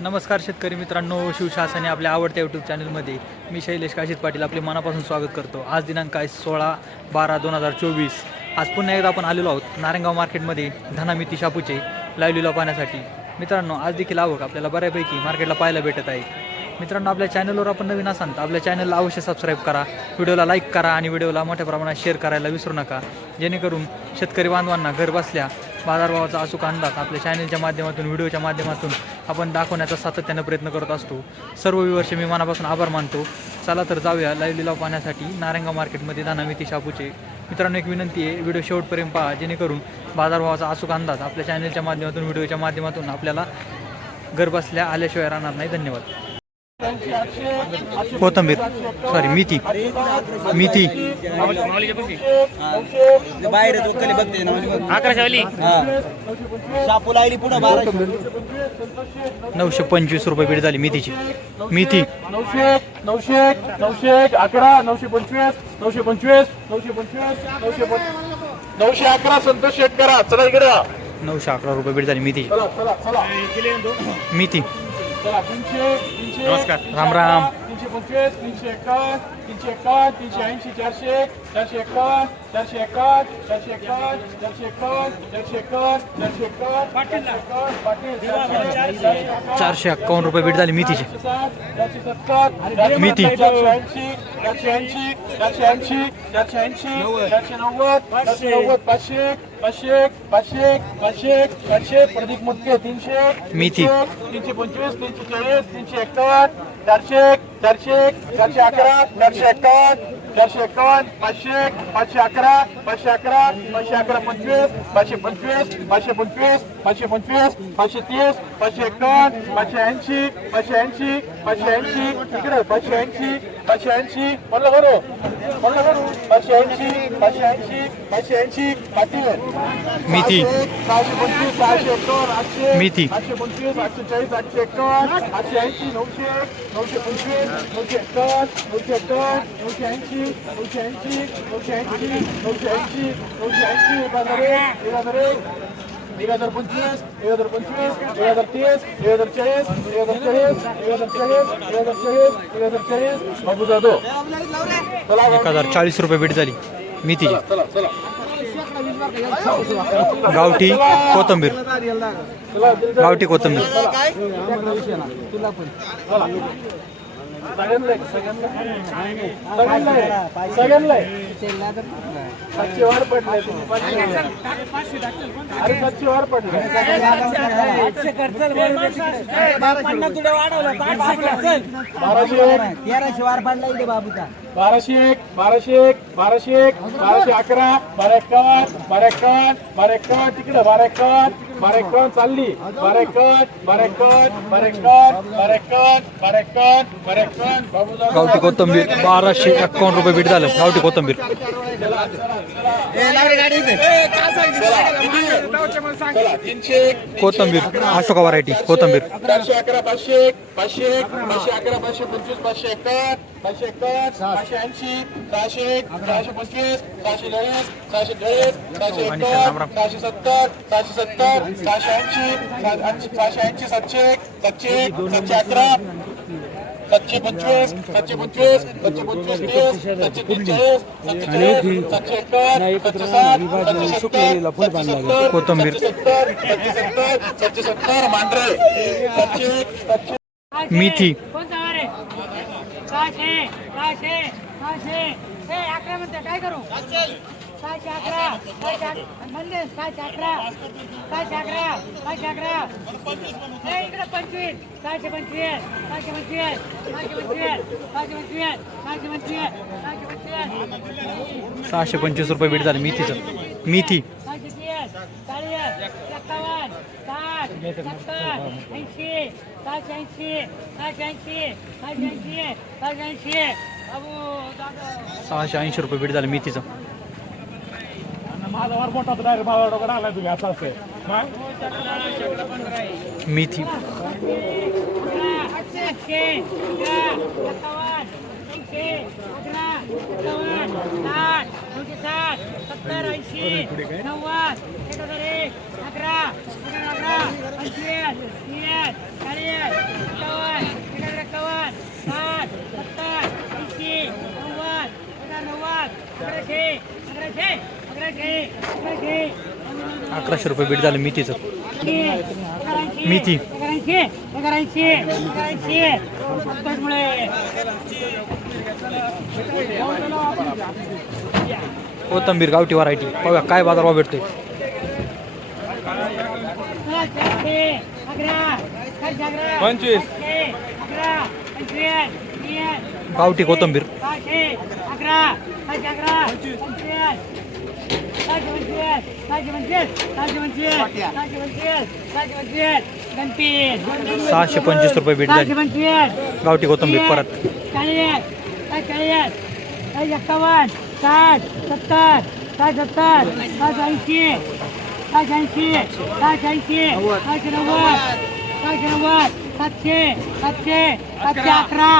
नमस्कार शेतकरी मित्रांनो शिवशासने आपल्या आवडत्या यूट्यूब चॅनलमध्ये मी शैलेश काशीत पाटील आपले मनापासून स्वागत करतो. आज दिनांक आहे सोळा बारा दोन हजार चोवीस. आज पुन्हा एकदा आपण आलेलो आहोत नारायणगाव मार्केटमध्ये धनामिती शापूचे लाईव्ह पाहण्यासाठी. मित्रांनो आज देखील आवक आपल्याला बऱ्यापैकी मार्केटला पाहायला भेटत आहे. मित्रांनो आपल्या चॅनलवर आपण नवीन असाल तर आपल्या चॅनलला अवश्य सबस्क्राईब करा. व्हिडिओला लाईक करा आणि व्हिडिओला मोठ्या प्रमाणात शेअर करायला विसरू नका. जेणेकरून शेतकरी बांधवांना घर बसल्या बाजारभावाचा अचूक अंदाज आपल्या चॅनलच्या माध्यमातून व्हिडिओच्या माध्यमातून आपण दाखवण्याचा सातत्यानं प्रयत्न करत असतो. सर्व विवर्ष मी मनापासून आभार मानतो. चला तर जाऊया लाईव्ह लिलाव पाहण्यासाठी नारंगा मार्केटमध्ये दानामिती शापूचे मित्रांनो एक विनंती आहे व्हिडिओ शेवटपर्यंत पहा जेणेकरून बाजारभावाचा अचूक अंदाज आपल्या चॅनलच्या माध्यमातून व्हिडिओच्या माध्यमातून आपल्याला घर बसल्या आल्याशिवाय राहणार नाही. धन्यवाद. कोथंबीर. सॉरी मेथी. मेथी. बाहेर बघते अकराशे वाली शापू लागली पुढे बारा नऊशे पंचवीस रुपये बीड झाली मेथीची. मेथी. नऊशे नऊशे नऊशे अकरा नऊशे पंचवीस नऊशे पंचवीस नऊशे पंचवीस नऊशे पंचवीस नऊशे अकरा संतोष शेट करा चला इकडे नऊशे अकरा रुपये बीड झाली मेथीची. मेथी. तीनशे नमस्कार. राम राम. तीनशे पंचवीस तीनशे एकावन्न तीनशे एकावन्न तीनशे ऐंशी चारशे चारशे एकावन्न चारशे एकावन्न चारशे एकावन्न चारशे एकावन्न चारशे एकावन्न चारशे एकावन्न चारशे एकावन्न रुपये बीड झाली मेथीची चारशे सत्तर मेथी. चारशे ऐंशी चारशे ऐंशी चारशे ऐंशी चारशे ऐंशी चारशे नव्वद चारशे नव्वद पाचशे पाचशे पाचशे पाचशे पाचशे प्रदीप मुटके तीनशे मेथी. तीनशे पंचवीस तीनशे चाळीस तीनशे एकावन्न चारशे चारशे चारशे अकरा चारशे एकावन्न चारशे एकावन्न पाचशे पाचशे अकरा पाचशे अकरा पाचशे अकरा पंचवीस पाचशे पंचवीस पाचशे पंचवीस पाचशे पंचवीस पाचशे तीस पाचशे एकावन्न पाचशे ऐंशी पाचशे ऐंशी पाचशे ऐंशी इकडे पाचशे ऐंशी पाचशे ऐंशी म्हणलं करू पाचशे ऐंशी पाचशे ऐंशी पाचशे ऐंशी मेथी. सहाशे पंचवीस सहाशे एकावन्न आठशे मेथी. आठशे पंचवीस आठशे चाळीस आठशे एकावन्न आठशे ऐंशी नऊशे नऊशे पंचवीस नऊशे एकावन्न नऊशे एकावन्न नऊशे ऐंशी नऊशे ऐंशी नऊशे ऐंशी नऊशे ऐंशी नऊशे ऐंशी एक हजार एक एक हजार एक एक हजार पंचवीस एक हजार पंचवीस एक हजार तीस एक हजार चाळीस एक हजार चाळीस एक हजार चाळीस एक हजार चाळीस. एक हजार चाळीस बाबू जाधव. चला एक हजार चाळीस रुपये बीड झाली. चला चला गावठी कोथंबीर. गावठी कोथंबीर. सगळ्यांना सगळ्यांना. सगळ्यांना सातशे वार पडले. तुम्ही पाचशे अरे सातशे वार पडले. बाराशे तेराशे वार पडला इथे बाबूचा. बाराशे एक बाराशे एक बाराशे एक बाराशे अकरा बारा एकावन्न बारा एकावन्न बारा एकावन्न. तिकडे बारा एकावन्न. एकावन्न बारा एकावन्न बारा एकावन्न बारा एकावन्न बाबूजा गावठी कोथंबीर बाराशे एक्कावन्न रुपये बीट झालं. गावठी कोथंबीर. कोथंबीर अशोका व्हरायटी कोथंबीर. चारशे अकरा पाचशे एक पाचशे एक पाचशे अकरा पाचशे पंचवीस पाचशे एकावन्न. पाचशे एकावन्न पाचशे ऐंशी सहाशे एक सहाशे पंचवीस सहाशे चाळीस सहाशे चाळीस सहाशे एकावन्न सहाशे सत्तर सहाशे सत्तर सहाशे ऐंशी सहा- ऐंशी- सहाशे ऐंशी सातशे एक सातशे एक सातशे अकरा सातशे पंचवीस सातशे पंचवीस सातशे पंचवीस तीस सातशे सातशे चाळीस सातशे एकावन्न सातशे सात सातशे सत्तर सातशे सत्तर कोथिंबीर. सातशे सत्तर सातशे सत्तर मांढरे. सातशे एक सातशे मेथी सहाशे सहाशे सहाशे. हे अकरा म्हणते काय करू? सहाशे अकरा सहाशे म्हणले सहाशे अकरा सहाशे अकरा सहाशे अकरा. हे इकडे पंचवीस सहाशे पंचवीस सहाशे पंचवीस सहाशे पंचवीस सहाशे पंचवीस सहाशे पंचवीस सहाशे पंचवीस. सहाशे पंचवीस रुपये भेट झालं मेथीचं. मेथी. चाळीस एक्कावन्न साठ सत्तर ऐंशी सहाशे ऐंशी सहाशे रुपये बीट झालं मेथीचं. माझा वार मोठा डायरेक्ट माझा डोका लागलाय तुम्ही असं असते मेथी. ऐंशी साठ सत्तर ऐंशी नव्वद एक हजार एक अकरा अकरा अकरा एक हजार सत्तर नव्वद नव्वद अकराशे रुपये भेट झालं मी तिचं मी ती अकराशे अकराशे मुळे कोथंबीर गावठी व्हरायटी बघा काय बाजारभाव भेटतोय. पंचवीस. गावठी कोथंबीर. सहाशे अकरा सहाशे अकरा पंचवीस सहाशे पंचवीस सहाशे पंचवीस सहाशे पंचवीस सहाशे पंचवीस सहाशे पंचवीस गणपीस सहाशे पंचवीस रुपये बीट सहाशे झाली. पंचवीस गावठी कोथंबीर परत. चाळीस साठ चाळीस साठ एक्कावन्न साठ सत्तर साठ सत्तर साठ ऐंशी साठ ऐंशी साठ ऐंशी सातशे नव्वद सातशे नव्वद सातशे सातशे सातशे अकरा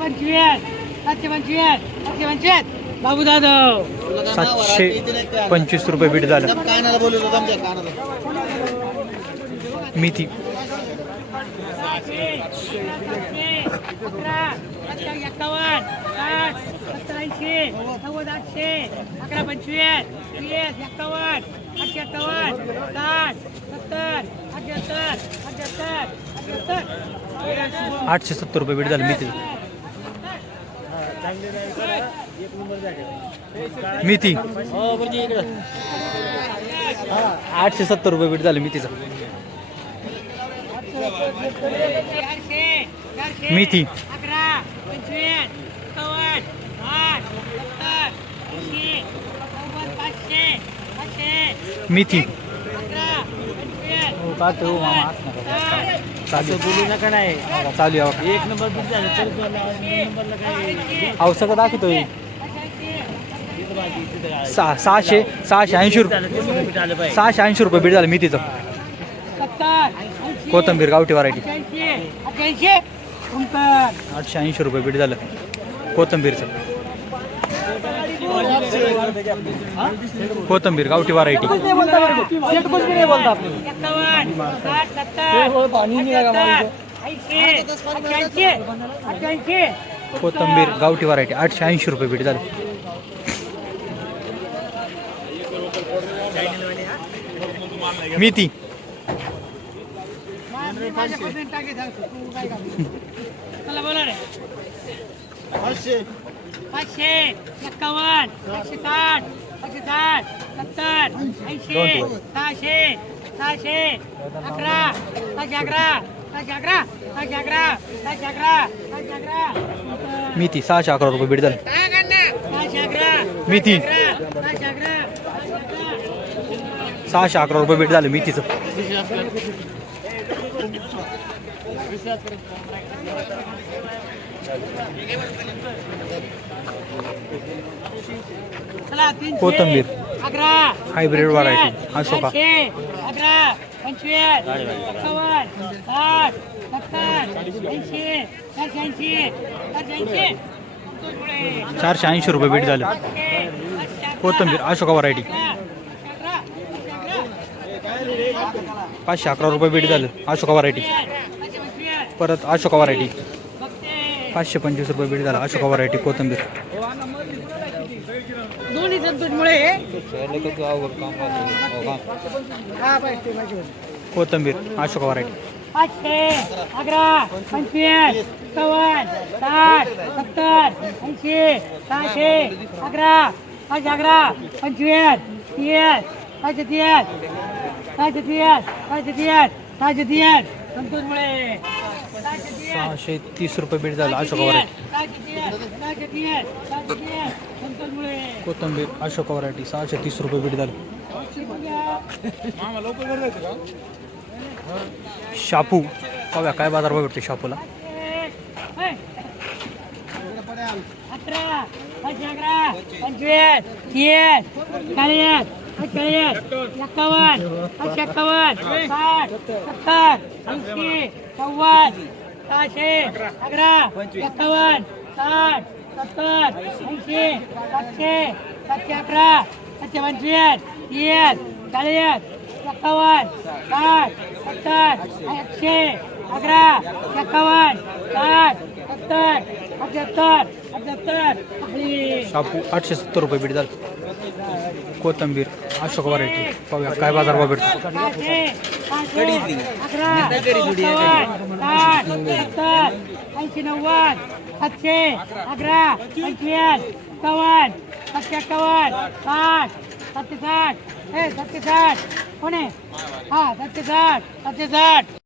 पंचवीस सातशे पंचवीस सातशे पंचवीस. बाबू जाधव सातशे पंचवीस रुपये बीट झालं कानाला कानाला मेथी ऐंशी नव्वद आठशे सत्तर रुपये बीट झालं मेथीचं मेथी. आठशे सत्तर रुपये बीट झालं मेथीचं. मेथी. मेथी. मामा साठ चालू. बोलू नका नाही. चालू आहे बघा. एक नंबर सगळं दाखवतोय. सहा सहाशे सहाशे ऐंशी रुपये सहाशे ऐंशी रुपये बीट झालं सत्तर ऐंशी कोथंबीर गावठी व्हरायटी कुंकर आठशे ऐंशी रुपये बीट झालं. कोथंबीरचं. कोथंबीर गावठी व्हरायटी अठ्याऐंशी कोथंबीर गावठी व्हरायटी आठशे ऐंशी रुपये बीट झालं. मेथी. पाचशे. पाचशे एक्कावन्न पाचशे साठ पाचशे साठ सत्तर ऐंशी सहाशे सहाशे अकरा सहाशे अकरा सहाशे अकरा सहाशे अकरा सहाशे अकरा सहाशे अकरा. मेथी सहाशे अकरा रुपये बीट झालं सहाशे अकरा मेथी. सहाशे अकरा रुपये बीट झालं मेथीचं. कोथिंबीर. हायब्रिड व्हरायटी सत्तर ऐंशी चारशे ऐंशी रुपये बीट झालं. कोथंबीर अशोका व्हरायटी अकरा, अकरा, पाचशे अकरा. पाचशे अकरा रुपये बीट झालं. अशोका व्हरायटी. पाचशे परत अशोका व्हरायटी. पाचशे पंचवीस रुपये बीट झालं. अशोका व्हरायटी कोथंबीर. कोथंबीर अशोका व्हरायटी. पाचशे अकरा पंचवीस एक्कावन्न साठ सत्तर ऐंशी सहाशे अकरा पाचशे अकरा पंचवीस तीस सहाशे तीस. सहाशे तीस रुपये बीट झालं अशोका व्हरायटी. सहाशे तीस सहाशे तीस सहाशे तीस संतोषमुळे. कोथंबीर अशोका व्हरायटी सहाशे तीस रुपये बीट झालं. शापू. पाहूया काय बाजारभाव भेटतो शापूला? पंचवीस तीस चाळीस. अठ्ठावीस एक्कावन्न पाचशे एक्कावन्न साठ सत्तर ऐंशी नव्वद सहाशे अकरा एक्कावन्न साठ सत्तर ऐंशी सातशे सातशे अकरा सातशे पंचवीस तीस चाळीस एक्कावन्न साठ सत्तर एकशे अकरा एक्कावन्न साठ सत्तर अठ्याहत्तर अठ्याहत्तर आपली आठशे सत्तर रुपये बीट झालं कोथंबीर अशोक व्हरायटी पाहूया काय बाजारभाव भेटतो अकरा ऐंशी नव्वद सातशे अकरा पंचवीस सत्तावन्न सातशे एक्कावन्न साठ सातशे साठ हे सातशे साठ हा सातशे साठ सातशे साठ